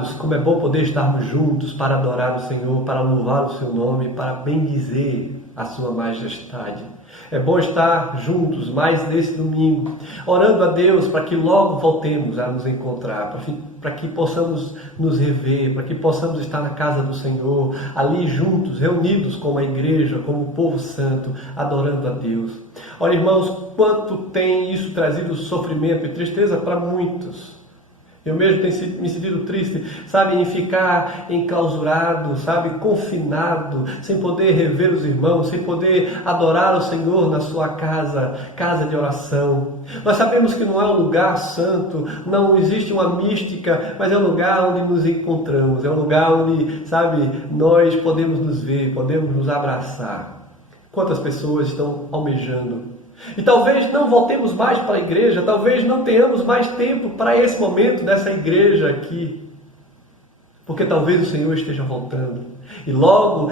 Amados, como é bom poder estarmos juntos para adorar o Senhor, para louvar o seu nome, para bendizer a sua majestade. É bom estar juntos mais nesse domingo, orando a Deus para que logo voltemos a nos encontrar, para que possamos nos rever, para que possamos estar na casa do Senhor, ali juntos, reunidos como a igreja, como o povo santo, adorando a Deus. Olha, irmãos, quanto tem isso trazido sofrimento e tristeza para muitos. Eu mesmo tenho me sentido triste, sabe, em ficar enclausurado, sabe, confinado, sem poder rever os irmãos, sem poder adorar o Senhor na sua casa de oração. Nós sabemos que não é um lugar santo, não existe uma mística, mas é um lugar onde nos encontramos, é um lugar onde, sabe, nós podemos nos ver, podemos nos abraçar. Quantas pessoas estão almejando? E talvez não voltemos mais para a igreja, talvez não tenhamos mais tempo para esse momento dessa igreja aqui, porque talvez o Senhor esteja voltando e logo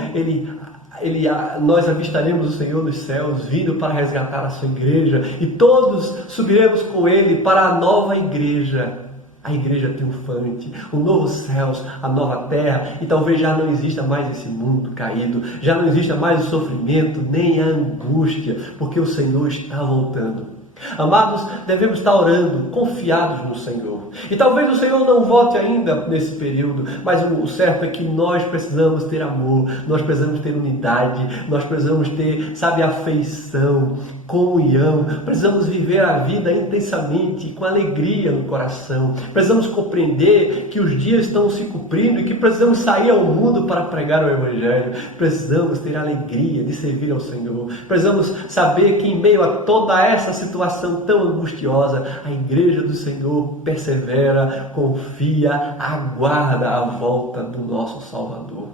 nós avistaremos o Senhor nos céus, vindo para resgatar a sua igreja, e todos subiremos com Ele para a nova igreja. A igreja triunfante, o novo céus, a nova terra, e talvez já não exista mais esse mundo caído, já não exista mais o sofrimento, nem a angústia, porque o Senhor está voltando. Amados, devemos estar orando, confiados no Senhor. E talvez o Senhor não volte ainda nesse período, mas o certo é que nós precisamos ter amor, nós precisamos ter unidade, nós precisamos ter, sabe, afeição, comunhão, precisamos viver a vida intensamente, com alegria no coração. Precisamos compreender que os dias estão se cumprindo e que precisamos sair ao mundo para pregar o Evangelho. Precisamos ter a alegria de servir ao Senhor. Precisamos saber que em meio a toda essa situação tão angustiosa, a igreja do Senhor persevera, confia, aguarda a volta do nosso Salvador.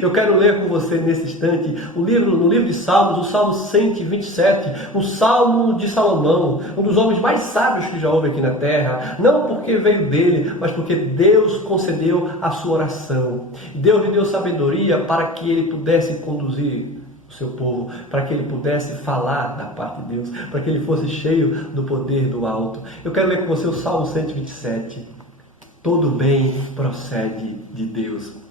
Eu quero ler com você nesse instante no livro de Salmos, o Salmo 127, um salmo de Salomão, um dos homens mais sábios que já houve aqui na terra, não porque veio dele, mas porque Deus concedeu a sua oração. Deus lhe deu sabedoria para que ele pudesse conduzir o seu povo, para que ele pudesse falar da parte de Deus, para que ele fosse cheio do poder do alto. Eu quero ler com você o Salmo 127. Todo bem procede de Deus.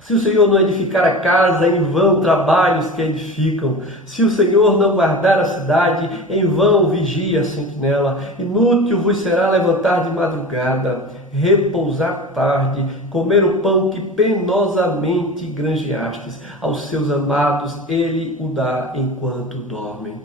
Se o Senhor não edificar a casa, em vão trabalham os que a edificam. Se o Senhor não guardar a cidade, em vão vigia a sentinela. Inútil vos será levantar de madrugada, repousar tarde, comer o pão que penosamente granjeastes. Aos seus amados ele o dá enquanto dormem.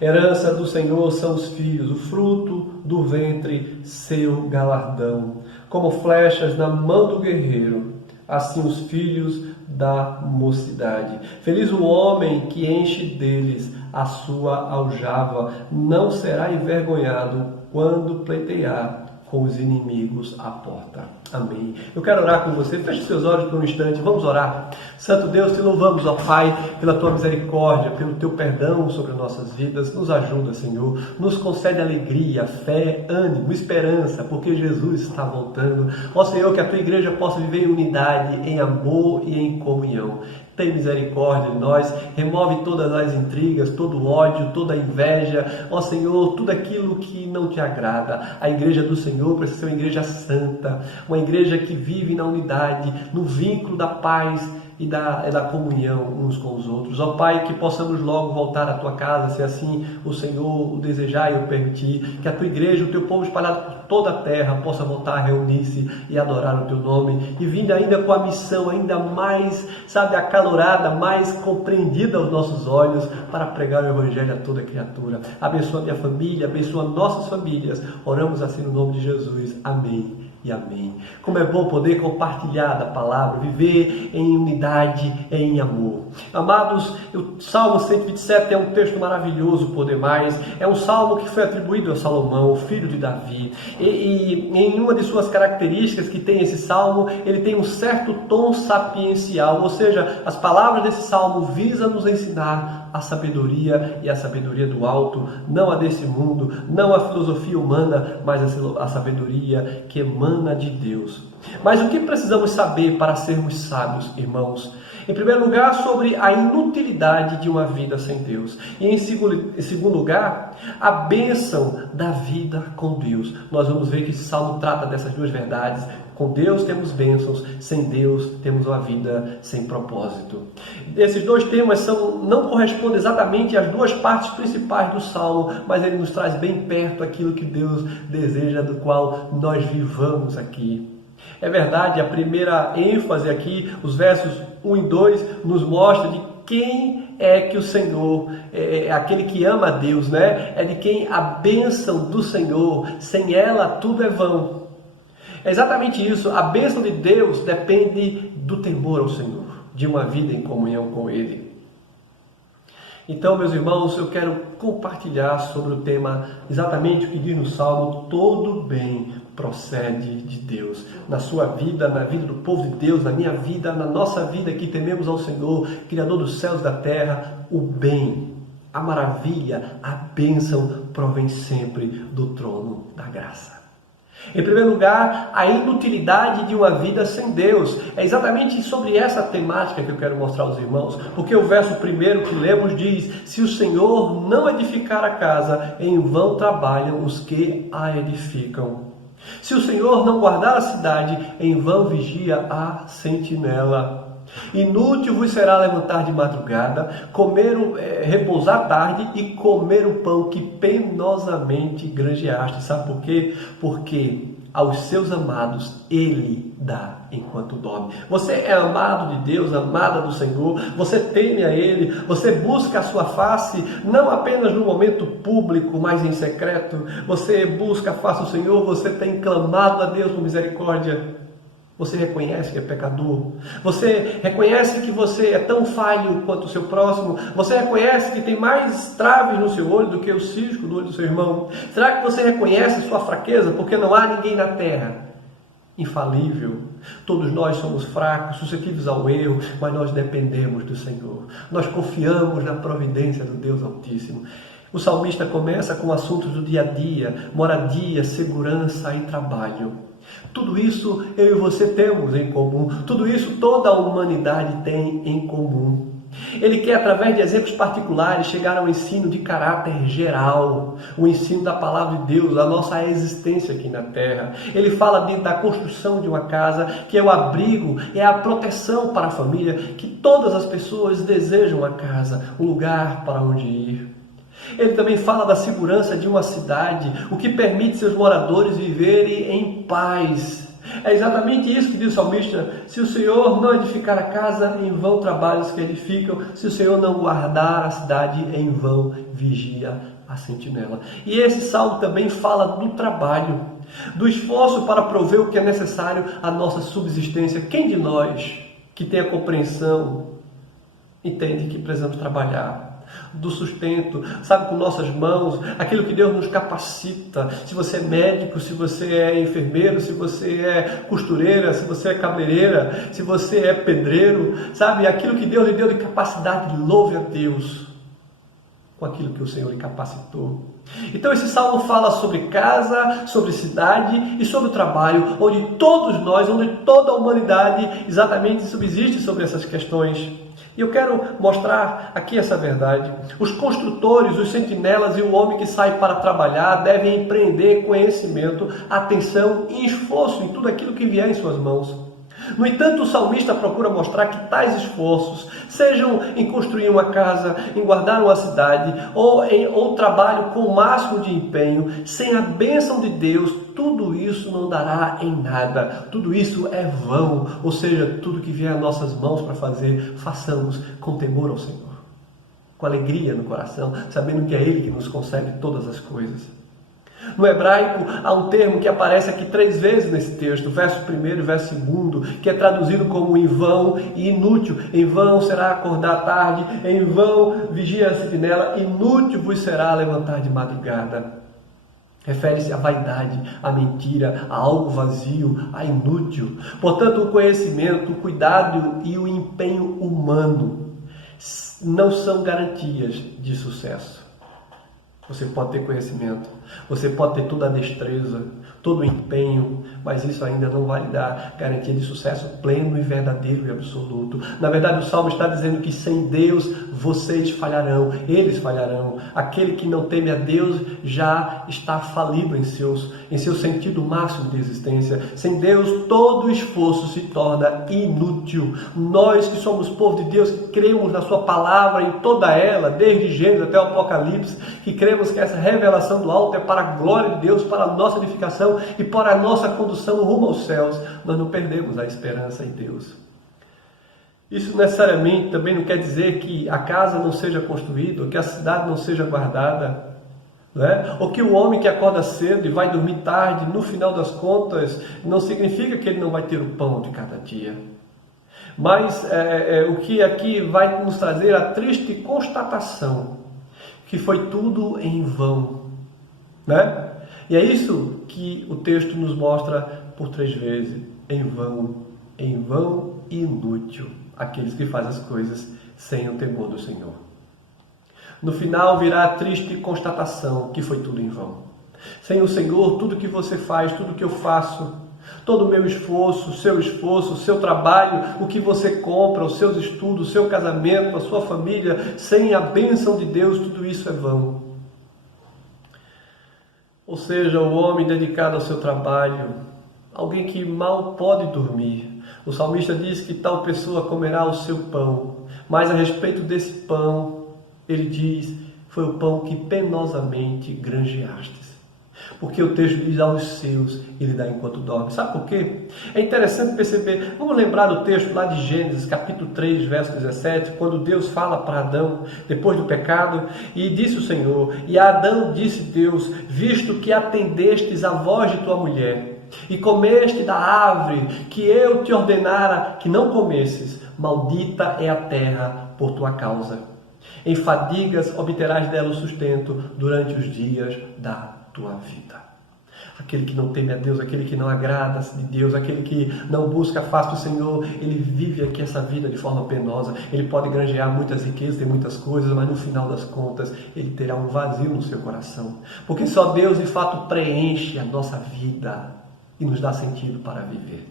Herança do Senhor são os filhos, o fruto do ventre, seu galardão. Como flechas na mão do guerreiro, assim os filhos da mocidade. Feliz o homem que enche deles a sua aljava, não será envergonhado quando pleitear com os inimigos à porta. Amém. Eu quero orar com você. Feche seus olhos por um instante. Vamos orar. Santo Deus, te louvamos, ó Pai, pela tua misericórdia, pelo teu perdão sobre nossas vidas. Nos ajuda, Senhor. Nos concede alegria, fé, ânimo, esperança, porque Jesus está voltando. Ó Senhor, que a tua igreja possa viver em unidade, em amor e em comunhão. Tem misericórdia de nós, remove todas as intrigas, todo o ódio, toda a inveja, ó Senhor, tudo aquilo que não te agrada. A igreja do Senhor precisa ser uma igreja santa, uma igreja que vive na unidade, no vínculo da paz e da comunhão uns com os outros. Ó Pai, que possamos logo voltar à tua casa, se assim o Senhor o desejar e o permitir, que a tua igreja, o teu povo espalhado por toda a terra possa voltar a reunir-se e adorar o teu nome, e vindo ainda com a missão ainda mais, sabe, acalorada, mais compreendida aos nossos olhos, para pregar o Evangelho a toda criatura. Abençoa minha família, abençoa nossas famílias. Oramos assim no nome de Jesus. Amém e amém. Como é bom poder compartilhar da palavra, viver em unidade, em amor. Amados, o Salmo 127 é um texto maravilhoso por demais. É um salmo que foi atribuído a Salomão, filho de Davi. E em uma de suas características que tem esse salmo, ele tem um certo tom sapiencial, ou seja, as palavras desse salmo visam nos ensinar a sabedoria e a sabedoria do alto, não a desse mundo, não a filosofia humana, mas a sabedoria que emana humana de Deus. Mas o que precisamos saber para sermos sábios, irmãos? Em primeiro lugar, sobre a inutilidade de uma vida sem Deus. E em segundo lugar, a bênção da vida com Deus. Nós vamos ver que esse salmo trata dessas duas verdades. Com Deus temos bênçãos, sem Deus temos uma vida sem propósito. Esses dois temas não correspondem exatamente às duas partes principais do salmo, mas ele nos traz bem perto aquilo que Deus deseja, do qual nós vivamos aqui. É verdade, a primeira ênfase aqui, os versos 1 e 2, nos mostra de quem é que o Senhor, aquele que ama a Deus, né? É de quem a bênção do Senhor, sem ela tudo é vão. É exatamente isso, a bênção de Deus depende do temor ao Senhor, de uma vida em comunhão com Ele. Então, meus irmãos, eu quero compartilhar sobre o tema, exatamente o que diz no Salmo: todo bem procede de Deus. Na sua vida, na vida do povo de Deus, na minha vida, na nossa vida que tememos ao Senhor, Criador dos céus e da terra, o bem, a maravilha, a bênção provém sempre do trono da graça. Em primeiro lugar, a inutilidade de uma vida sem Deus. É exatamente sobre essa temática que eu quero mostrar aos irmãos, porque o verso primeiro que lemos diz: se o Senhor não edificar a casa, em vão trabalham os que a edificam. Se o Senhor não guardar a cidade, em vão vigia a sentinela. Inútil vos será levantar de madrugada, repousar tarde e comer o pão que penosamente granjeaste. Sabe por quê? Porque aos seus amados Ele dá enquanto dorme. Você é amado de Deus, amada do Senhor, você teme a Ele, você busca a sua face, não apenas no momento público, mas em secreto. Você busca a face do Senhor, você tem clamado a Deus por misericórdia. Você reconhece que é pecador? Você reconhece que você é tão falho quanto o seu próximo? Você reconhece que tem mais traves no seu olho do que o cisco do olho do seu irmão? Será que você reconhece sua fraqueza? Porque não há ninguém na terra infalível. Todos nós somos fracos, suscetíveis ao erro, mas nós dependemos do Senhor. Nós confiamos na providência do Deus Altíssimo. O salmista começa com assuntos do dia a dia: moradia, segurança e trabalho. Tudo isso eu e você temos em comum. Tudo isso toda a humanidade tem em comum. Ele quer, através de exemplos particulares, chegar ao ensino de caráter geral, o ensino da palavra de Deus, a nossa existência aqui na terra. Ele fala da construção de uma casa, que é o abrigo, é a proteção para a família, que todas as pessoas desejam a casa, um lugar para onde ir. Ele também fala da segurança de uma cidade, o que permite seus moradores viverem em paz. É exatamente isso que diz o salmista: se o Senhor não edificar a casa, em vão trabalham os que edificam. Se o Senhor não guardar a cidade, em vão vigia a sentinela. E esse salmo também fala do trabalho, do esforço para prover o que é necessário à nossa subsistência. Quem de nós que tem a compreensão entende que precisamos trabalhar? Do sustento, sabe, com nossas mãos, aquilo que Deus nos capacita. Se você é médico, se você é enfermeiro, se você é costureira, se você é cabeleireira, se você é pedreiro, sabe, aquilo que Deus lhe deu de capacidade, louve a Deus com aquilo que o Senhor lhe capacitou. Então esse salmo fala sobre casa, sobre cidade e sobre o trabalho, onde todos nós, onde toda a humanidade exatamente subsiste sobre essas questões. E eu quero mostrar aqui essa verdade. Os construtores, os sentinelas e o homem que sai para trabalhar devem empreender conhecimento, atenção e esforço em tudo aquilo que vier em suas mãos. No entanto, o salmista procura mostrar que tais esforços, sejam em construir uma casa, em guardar uma cidade, ou trabalho com o máximo de empenho, sem a bênção de Deus, tudo isso não dará em nada. Tudo isso é vão. Ou seja, tudo que vier às nossas mãos para fazer, façamos com temor ao Senhor, com alegria no coração, sabendo que é Ele que nos concede todas as coisas. No hebraico, há um termo que aparece aqui 3 vezes nesse texto, verso 1 e verso 2, que é traduzido como em vão e inútil. Em vão será acordar à tarde, em vão vigia a sentinela, inútil vos será levantar de madrugada. Refere-se à vaidade, à mentira, a algo vazio, a inútil. Portanto, o conhecimento, o cuidado e o empenho humano não são garantias de sucesso. Você pode ter conhecimento, Você pode ter toda a destreza, todo o empenho, mas isso ainda não vai lhe dar garantia de sucesso pleno e verdadeiro e absoluto. Na verdade, o Salmo está dizendo que sem Deus vocês falharão, eles falharão. Aquele que não teme a Deus já está falido em seu sentido máximo de existência. Sem Deus, todo esforço se torna inútil. Nós que somos povo de Deus, que cremos na sua palavra em toda ela, desde Gênesis até o Apocalipse, que cremos que essa revelação do alto é para a glória de Deus, para a nossa edificação e para a nossa condução rumo aos céus, nós não perdemos a esperança em Deus. Isso necessariamente também não quer dizer que a casa não seja construída, ou que a cidade não seja guardada, né? Ou que o homem que acorda cedo e vai dormir tarde, no final das contas, não significa que ele não vai ter o pão de cada dia. Mas o que aqui vai nos trazer a triste constatação que foi tudo em vão, né? E é isso que o texto nos mostra por 3 vezes: em vão e inútil, aqueles que fazem as coisas sem o temor do Senhor. No final virá a triste constatação que foi tudo em vão. Sem o Senhor, tudo que você faz, tudo que eu faço, todo o meu esforço, o seu trabalho, o que você compra, os seus estudos, o seu casamento, a sua família, sem a bênção de Deus, tudo isso é vão. Ou seja, o homem dedicado ao seu trabalho, alguém que mal pode dormir. O salmista diz que tal pessoa comerá o seu pão, mas a respeito desse pão, ele diz, foi o pão que penosamente granjeastes. Porque o texto diz aos seus, ele dá enquanto dorme. Sabe por quê? É interessante perceber, vamos lembrar do texto lá de Gênesis, capítulo 3, verso 17, quando Deus fala para Adão, depois do pecado, e disse o Senhor, e a Adão disse Deus, visto que atendestes a voz de tua mulher, e comeste da árvore que eu te ordenara que não comesses, maldita é a terra por tua causa. Em fadigas obterás dela o sustento durante os dias da tua vida. Aquele que não teme a Deus, aquele que não agrada-se de Deus, aquele que não busca a face do Senhor, ele vive aqui essa vida de forma penosa. Ele pode granjear muitas riquezas, ter muitas coisas, mas no final das contas, ele terá um vazio no seu coração. Porque só Deus, de fato, preenche a nossa vida e nos dá sentido para viver.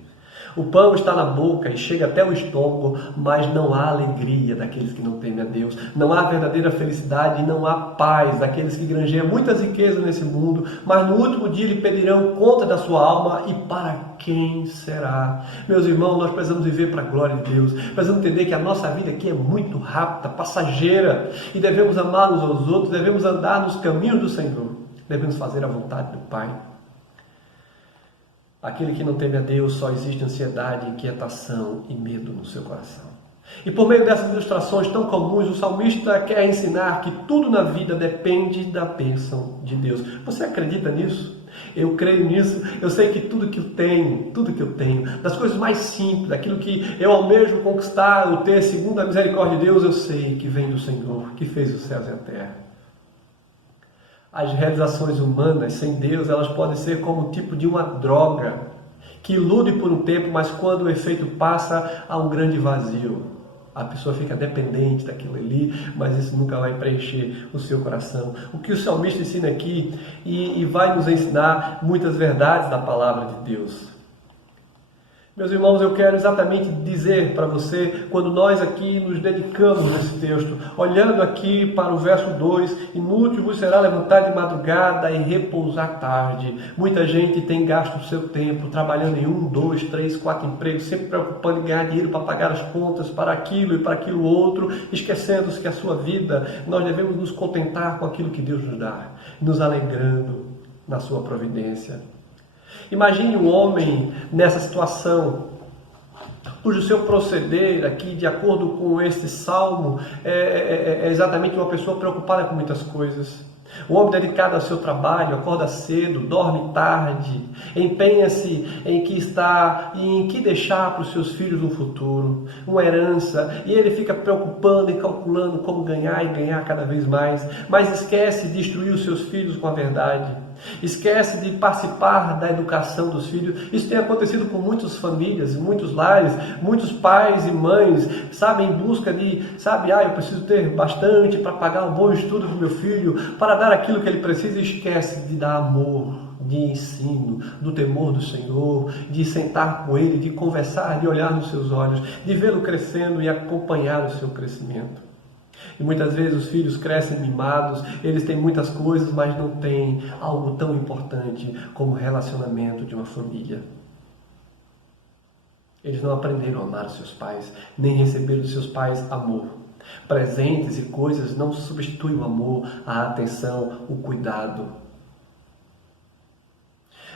O pão está na boca e chega até o estômago, mas não há alegria daqueles que não temem a Deus. Não há verdadeira felicidade, não há paz daqueles que granjeiam muitas riquezas nesse mundo, mas no último dia lhe pedirão conta da sua alma e para quem será? Meus irmãos, nós precisamos viver para a glória de Deus. Precisamos entender que a nossa vida aqui é muito rápida, passageira, e devemos amar uns aos outros, devemos andar nos caminhos do Senhor, devemos fazer a vontade do Pai. Aquele que não teme a Deus, só existe ansiedade, inquietação e medo no seu coração. E por meio dessas ilustrações tão comuns, o salmista quer ensinar que tudo na vida depende da bênção de Deus. Você acredita nisso? Eu creio nisso. Eu sei que tudo que eu tenho, das coisas mais simples, daquilo que eu almejo conquistar, ou ter segundo a misericórdia de Deus, eu sei que vem do Senhor, que fez os céus e a terra. As realizações humanas, sem Deus, elas podem ser como um tipo de uma droga, que ilude por um tempo, mas quando o efeito passa, há um grande vazio. A pessoa fica dependente daquilo ali, mas isso nunca vai preencher o seu coração. O que o salmista ensina aqui, e vai nos ensinar muitas verdades da palavra de Deus. Meus irmãos, eu quero exatamente dizer para você, quando nós aqui nos dedicamos nesse texto, olhando aqui para o verso 2, inútil vos será levantar de madrugada e repousar tarde. Muita gente tem gasto o seu tempo trabalhando em 1, 2, 3, 4 empregos, sempre preocupando em ganhar dinheiro para pagar as contas, para aquilo e para aquilo outro, esquecendo-se que a sua vida, nós devemos nos contentar com aquilo que Deus nos dá, nos alegrando na sua providência. Imagine um homem nessa situação, cujo seu proceder aqui, de acordo com este salmo, é exatamente uma pessoa preocupada com muitas coisas. Um homem dedicado ao seu trabalho, acorda cedo, dorme tarde, empenha-se em que deixar para os seus filhos no futuro, uma herança, e ele fica preocupando e calculando como ganhar e ganhar cada vez mais, mas esquece de instruir os seus filhos com a verdade. esquece de participar da educação dos filhos. Isso tem acontecido com muitas famílias, muitos lares, muitos pais e mães, sabe, em busca de, eu preciso ter bastante para pagar um bom estudo para o meu filho, para dar aquilo que ele precisa, e esquece de dar amor, de ensino, do temor do Senhor, de sentar com ele, de conversar, de olhar nos seus olhos, de vê-lo crescendo e acompanhar o seu crescimento. E muitas vezes os filhos crescem mimados, eles têm muitas coisas, mas não têm algo tão importante como o relacionamento de uma família. Eles não aprenderam a amar os seus pais, nem receberam dos seus pais amor. Presentes e coisas não substituem o amor, a atenção, o cuidado.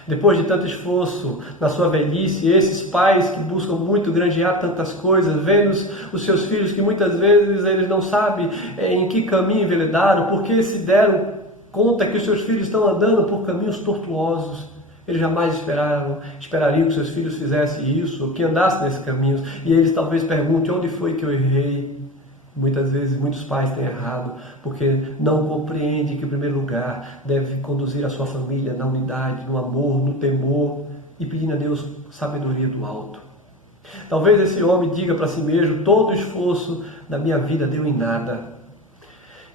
Depois de tanto esforço na sua velhice, esses pais que buscam muito granjear tantas coisas, vendo os seus filhos que muitas vezes eles não sabem em que caminho enveredaram, porque se deram conta que os seus filhos estão andando por caminhos tortuosos. Eles jamais esperariam que seus filhos fizessem isso, ou que andassem nesses caminhos. E eles talvez perguntem: onde foi que eu errei? Muitas vezes, muitos pais têm errado, porque não compreendem que, em primeiro lugar, deve conduzir a sua família na unidade, no amor, no temor, e pedindo a Deus sabedoria do alto. Talvez esse homem diga para si mesmo: todo o esforço da minha vida deu em nada.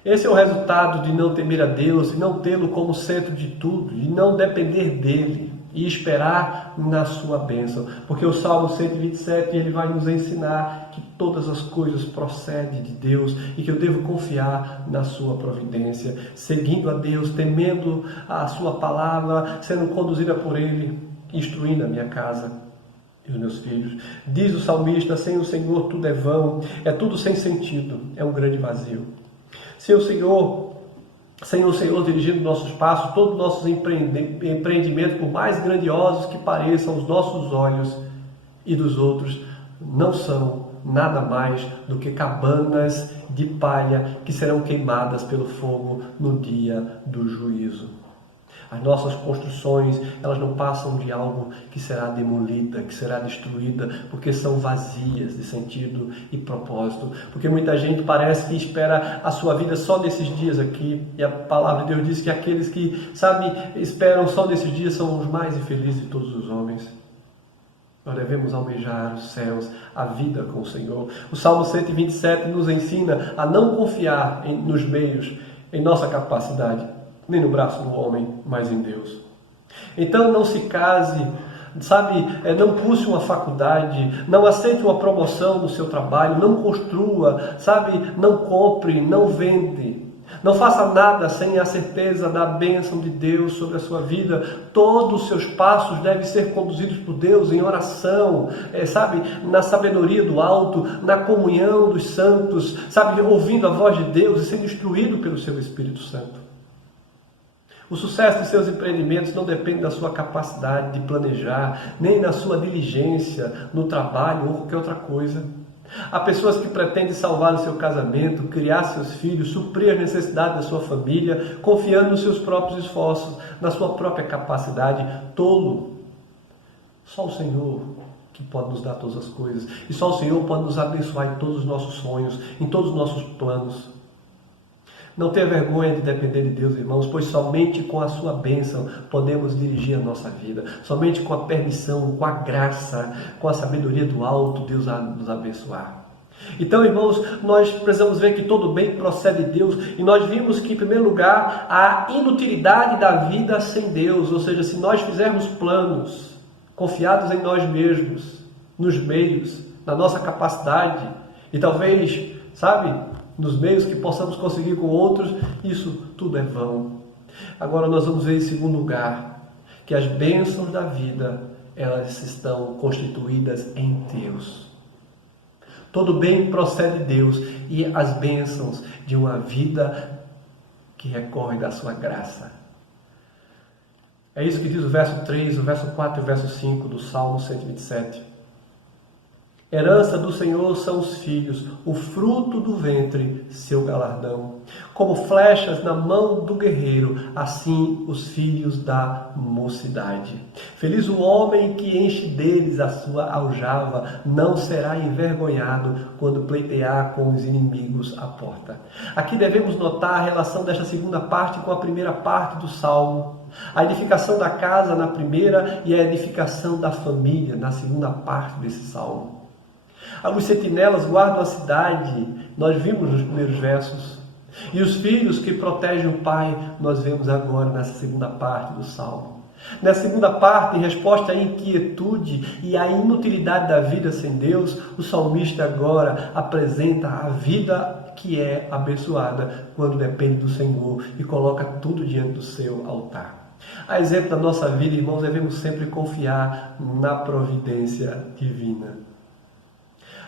Esse é o resultado de não temer a Deus, e não tê-lo como centro de tudo, de não depender dele e esperar na sua bênção. Porque o Salmo 127, ele vai nos ensinar que todas as coisas procedem de Deus e que eu devo confiar na sua providência, seguindo a Deus, temendo a sua palavra, sendo conduzida por ele, instruindo a minha casa e os meus filhos. Diz o salmista: sem o Senhor tudo é vão, é tudo sem sentido, é um grande vazio. Sem o Senhor dirigindo nossos passos, todos os nossos empreendimentos, por mais grandiosos que pareçam aos nossos olhos e dos outros, não são nada mais do que cabanas de palha que serão queimadas pelo fogo no dia do juízo. As nossas construções, elas não passam de algo que será demolida, que será destruída, porque são vazias de sentido e propósito. Porque muita gente parece que espera a sua vida só nesses dias aqui, e a palavra de Deus diz que aqueles que, esperam só nesses dias são os mais infelizes de todos os homens. Nós devemos almejar os céus, a vida com o Senhor. O Salmo 127 nos ensina a não confiar nos meios, em nossa capacidade, nem no braço do homem, mas em Deus. Então não se case, não pulse uma faculdade, não aceite uma promoção no seu trabalho, não construa, não compre, não vende. Não faça nada sem a certeza da bênção de Deus sobre a sua vida. Todos os seus passos devem ser conduzidos por Deus em oração, na sabedoria do alto, na comunhão dos santos, ouvindo a voz de Deus e sendo instruído pelo seu Espírito Santo. O sucesso de seus empreendimentos não depende da sua capacidade de planejar, nem da sua diligência no trabalho ou qualquer outra coisa. Há pessoas que pretendem salvar o seu casamento, criar seus filhos, suprir as necessidades da sua família, confiando nos seus próprios esforços, na sua própria capacidade. Tolo! Só o Senhor que pode nos dar todas as coisas. E só o Senhor pode nos abençoar em todos os nossos sonhos, em todos os nossos planos. Não tenha vergonha de depender de Deus, irmãos, pois somente com a sua bênção podemos dirigir a nossa vida. Somente com a permissão, com a graça, com a sabedoria do alto, Deus vai nos abençoar. Então, irmãos, nós precisamos ver que todo bem procede de Deus. E nós vimos que, em primeiro lugar, a inutilidade da vida sem Deus. Ou seja, se nós fizermos planos confiados em nós mesmos, nos meios, na nossa capacidade, e talvez, nos meios que possamos conseguir com outros, isso tudo é vão. Agora nós vamos ver em segundo lugar, que as bênçãos da vida, elas estão constituídas em Deus. Todo bem procede de Deus, e as bênçãos de uma vida que recorre da sua graça. É isso que diz o verso 3, o verso 4 e o verso 5 do Salmo 127. Herança do Senhor são os filhos, o fruto do ventre, seu galardão. Como flechas na mão do guerreiro, assim os filhos da mocidade. Feliz o homem que enche deles a sua aljava, não será envergonhado quando pleitear com os inimigos à porta. Aqui devemos notar a relação desta segunda parte com a primeira parte do Salmo. A edificação da casa na primeira e a edificação da família na segunda parte desse Salmo. Os sentinelas guardam a cidade, nós vimos nos primeiros versos. E os filhos que protegem o pai, nós vemos agora nessa segunda parte do Salmo. Nessa segunda parte, em resposta à inquietude e à inutilidade da vida sem Deus, o salmista agora apresenta a vida que é abençoada quando depende do Senhor e coloca tudo diante do seu altar. A exemplo da nossa vida, irmãos, devemos sempre confiar na providência divina.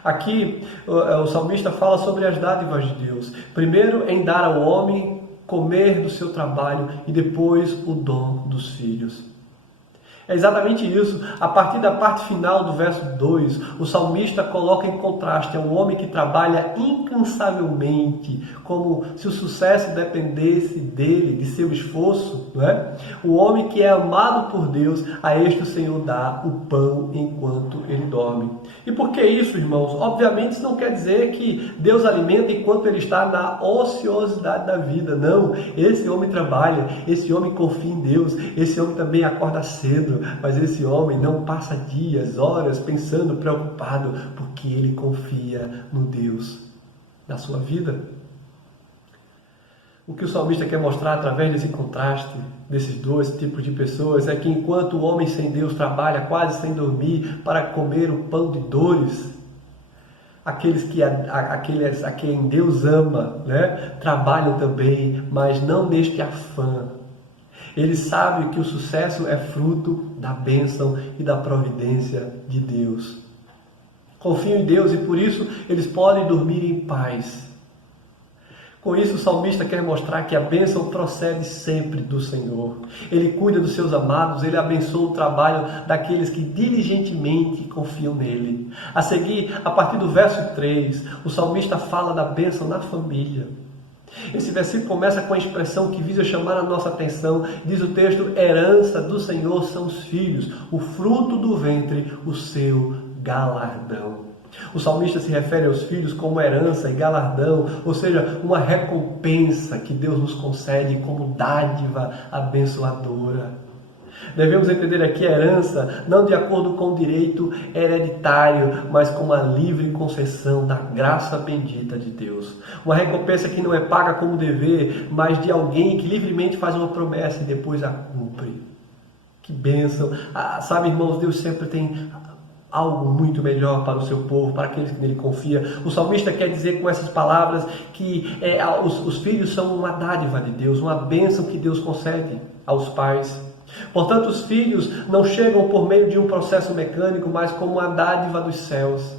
Aqui o salmista fala sobre as dádivas de Deus. Primeiro, em dar ao homem comer do seu trabalho e depois o dom dos filhos. É exatamente isso. A partir da parte final do verso 2, o salmista coloca em contraste um homem que trabalha incansavelmente, como se o sucesso dependesse dele, de seu esforço, não é? O homem que é amado por Deus, a este o Senhor dá o pão enquanto ele dorme. E por que isso, irmãos? Obviamente isso não quer dizer que Deus alimenta enquanto ele está na ociosidade da vida. Não, esse homem trabalha, esse homem confia em Deus, esse homem também acorda cedo. Mas esse homem não passa dias, horas pensando, preocupado, porque ele confia no Deus da sua vida. O que o salmista quer mostrar através desse contraste, desses dois tipos de pessoas, é que enquanto o homem sem Deus trabalha quase sem dormir para comer o pão de dores, aqueles a quem Deus ama, né, trabalham também, mas não neste afã. Eles sabem que o sucesso é fruto da bênção e da providência de Deus. Confiam em Deus e por isso eles podem dormir em paz. Com isso o salmista quer mostrar que a bênção procede sempre do Senhor. Ele cuida dos seus amados, ele abençoa o trabalho daqueles que diligentemente confiam nele. A seguir, a partir do verso 3, o salmista fala da bênção na família. Esse versículo começa com a expressão que visa chamar a nossa atenção. Diz o texto: herança do Senhor são os filhos, o fruto do ventre, o seu galardão. O salmista se refere aos filhos como herança e galardão, ou seja, uma recompensa que Deus nos concede como dádiva abençoadora. Devemos entender aqui a herança não de acordo com o direito hereditário, mas com a livre concessão da graça bendita de Deus. Uma recompensa que não é paga como dever, mas de alguém que livremente faz uma promessa e depois a cumpre. Que bênção! Sabe, irmãos, Deus sempre tem algo muito melhor para o seu povo, para aqueles que nele confiam. O salmista quer dizer com essas palavras que os filhos são uma dádiva de Deus, uma bênção que Deus concede aos pais. Portanto, os filhos não chegam por meio de um processo mecânico, mas como uma dádiva dos céus.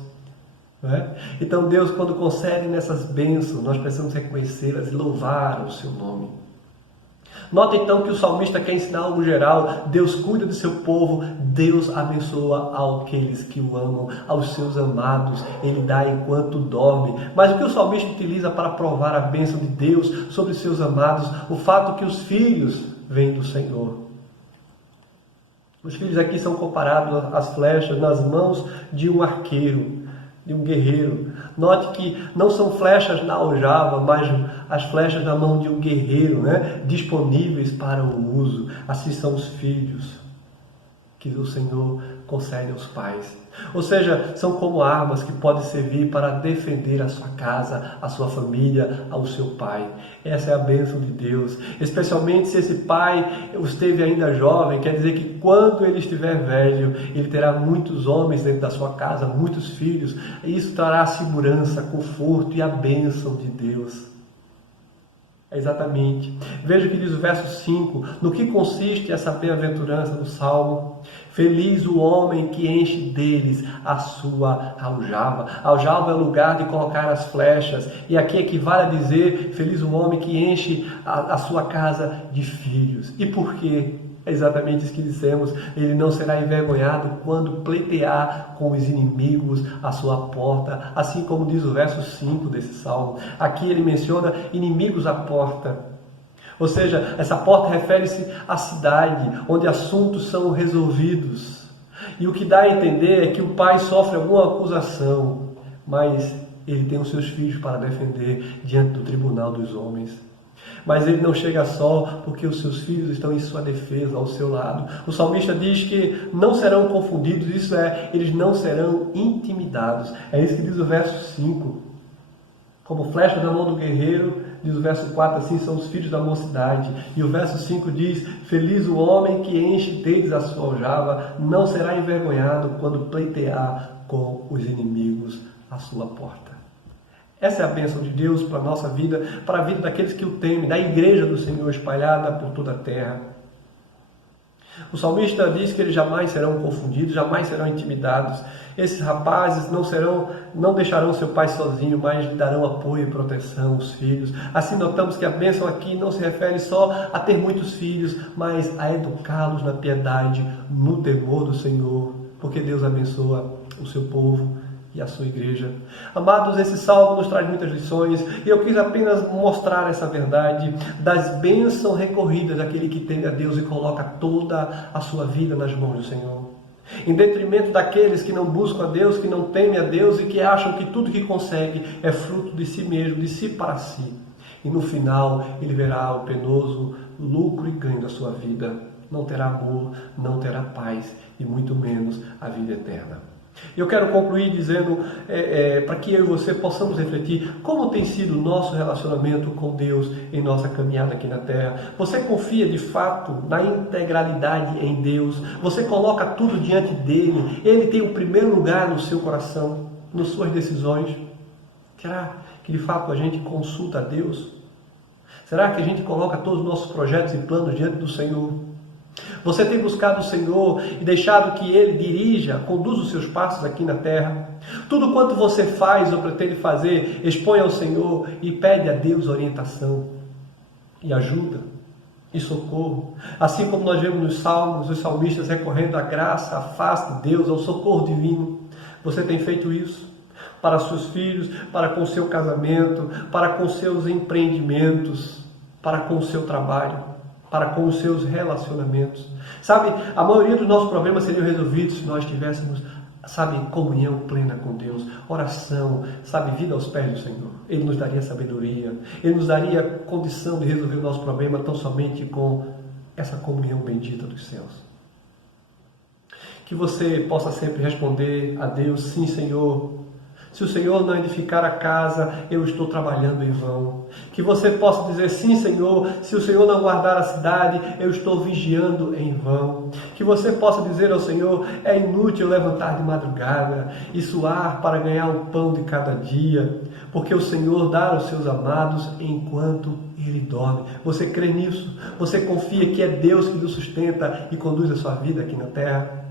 Não é? Então Deus, quando concede nessas bênçãos, nós precisamos reconhecê-las e louvar o seu nome. Nota então que o salmista quer ensinar algo geral. Deus cuida do seu povo, Deus abençoa aqueles que o amam, aos seus amados, Ele dá enquanto dorme. Mas o que o salmista utiliza para provar a bênção de Deus sobre os seus amados? O fato que os filhos vêm do Senhor. Os filhos aqui são comparados às flechas nas mãos de um arqueiro, de um guerreiro. Note que não são flechas na aljava, mas as flechas na mão de um guerreiro, né? Disponíveis para o uso. Assim são os filhos que o Senhor concede aos pais. Ou seja, são como armas que podem servir para defender a sua casa, a sua família, ao seu pai. Essa é a bênção de Deus. Especialmente se esse pai esteve ainda jovem, quer dizer que quando ele estiver velho, ele terá muitos homens dentro da sua casa, muitos filhos. E isso trará segurança, conforto e a bênção de Deus. Exatamente. Veja o que diz o verso 5. No que consiste essa bem-aventurança do Salmo? Feliz o homem que enche deles a sua aljava. Aljava é o lugar de colocar as flechas. E aqui equivale a dizer, feliz o homem que enche a sua casa de filhos. E por quê? É exatamente isso que dissemos. Ele não será envergonhado quando pleitear com os inimigos à sua porta, assim como diz o verso 5 desse salmo. Aqui ele menciona inimigos à porta. Ou seja, essa porta refere-se à cidade, onde assuntos são resolvidos. E o que dá a entender é que o pai sofre alguma acusação, mas ele tem os seus filhos para defender diante do tribunal dos homens. Mas ele não chega só, porque os seus filhos estão em sua defesa, ao seu lado. O salmista diz que não serão confundidos, isso é, eles não serão intimidados. É isso que diz o verso 5. Como flecha na mão do guerreiro, diz o verso 4, assim são os filhos da mocidade. E o verso 5 diz, feliz o homem que enche deles a sua aljava, não será envergonhado quando pleitear com os inimigos à sua porta. Essa é a bênção de Deus para a nossa vida, para a vida daqueles que o temem, da igreja do Senhor espalhada por toda a terra. O salmista diz que eles jamais serão confundidos, jamais serão intimidados. Esses rapazes não deixarão seu pai sozinho, mas lhe darão apoio e proteção aos filhos. Assim notamos que a bênção aqui não se refere só a ter muitos filhos, mas a educá-los na piedade, no temor do Senhor, porque Deus abençoa o seu povo e a sua igreja. Amados, esse salmo nos traz muitas lições e eu quis apenas mostrar essa verdade das bênçãos recorridas daquele que teme a Deus e coloca toda a sua vida nas mãos do Senhor. Em detrimento daqueles que não buscam a Deus, que não temem a Deus e que acham que tudo que consegue é fruto de si mesmo, de si para si. E no final ele verá o penoso lucro e ganho da sua vida. Não terá amor, não terá paz e muito menos a vida eterna. Eu quero concluir dizendo, para que eu e você possamos refletir como tem sido o nosso relacionamento com Deus em nossa caminhada aqui na Terra. Você confia de fato na integralidade em Deus? Você coloca tudo diante dele? Ele tem o primeiro lugar no seu coração, nas suas decisões? Será que de fato a gente consulta a Deus? Será que a gente coloca todos os nossos projetos e planos diante do Senhor? Você tem buscado o Senhor e deixado que Ele dirija, conduza os seus passos aqui na terra? Tudo quanto você faz ou pretende fazer, expõe ao Senhor e pede a Deus orientação e ajuda e socorro. Assim como nós vemos nos salmos, os salmistas recorrendo à graça, à face de Deus, ao socorro divino. Você tem feito isso para seus filhos, para com o seu casamento, para com seus empreendimentos, para com o seu trabalho, para com os seus relacionamentos. Sabe, a maioria dos nossos problemas seriam resolvidos se nós tivéssemos, comunhão plena com Deus, oração, vida aos pés do Senhor. Ele nos daria sabedoria, Ele nos daria condição de resolver o nosso problema tão somente com essa comunhão bendita dos céus. Que você possa sempre responder a Deus, sim, Senhor. Se o Senhor não edificar a casa, eu estou trabalhando em vão. Que você possa dizer, sim, Senhor, se o Senhor não guardar a cidade, eu estou vigiando em vão. Que você possa dizer ao Senhor, é inútil levantar de madrugada e suar para ganhar o pão de cada dia, porque o Senhor dá aos seus amados enquanto Ele dorme. Você crê nisso? Você confia que é Deus que nos sustenta e conduz a sua vida aqui na terra?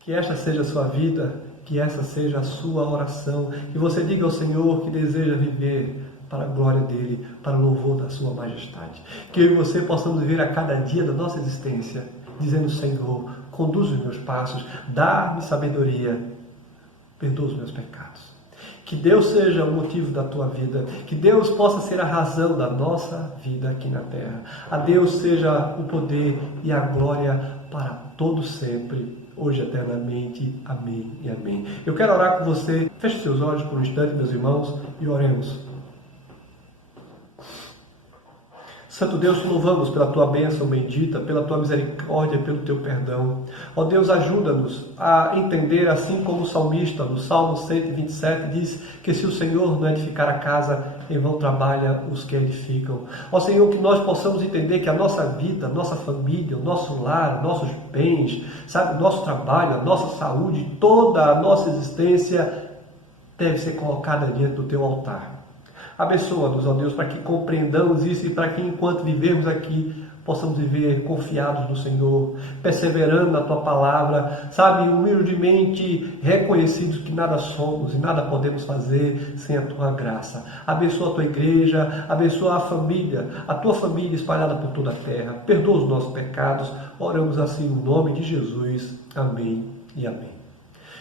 Que esta seja a sua vida, que essa seja a sua oração, que você diga ao Senhor que deseja viver para a glória dEle, para o louvor da sua majestade. Que eu e você possamos viver a cada dia da nossa existência, dizendo, Senhor, conduz os meus passos, dá-me sabedoria, perdoa os meus pecados. Que Deus seja o motivo da tua vida, que Deus possa ser a razão da nossa vida aqui na terra. A Deus seja o poder e a glória para todos sempre, hoje eternamente. Amém e amém. Eu quero orar com você. Feche seus olhos por um instante, meus irmãos, e oremos. Santo Deus, te louvamos pela tua bênção bendita, pela tua misericórdia, pelo teu perdão. Ó Deus, ajuda-nos a entender, assim como o salmista, no Salmo 127, diz que se o Senhor não edificar a casa, em vão trabalha os que edificam. Ó Senhor, que nós possamos entender que a nossa vida, nossa família, o nosso lar, nossos bens, o nosso trabalho, a nossa saúde, toda a nossa existência deve ser colocada diante do teu altar. Abençoa-nos, ó Deus, para que compreendamos isso e para que, enquanto vivermos aqui, possamos viver confiados no Senhor, perseverando na Tua palavra, sabe, humildemente reconhecidos que nada somos e nada podemos fazer sem a Tua graça. Abençoa a Tua igreja, abençoa a Tua família espalhada por toda a terra, perdoa os nossos pecados, oramos assim no nome de Jesus, amém e amém.